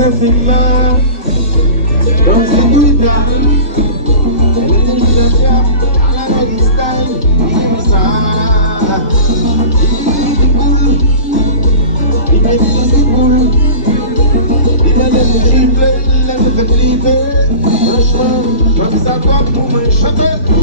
c'est là, comme c'est tout égal. À la distance, il ça. Il est cool. Il a les flipper, franchement, comme ça va pour me chanter.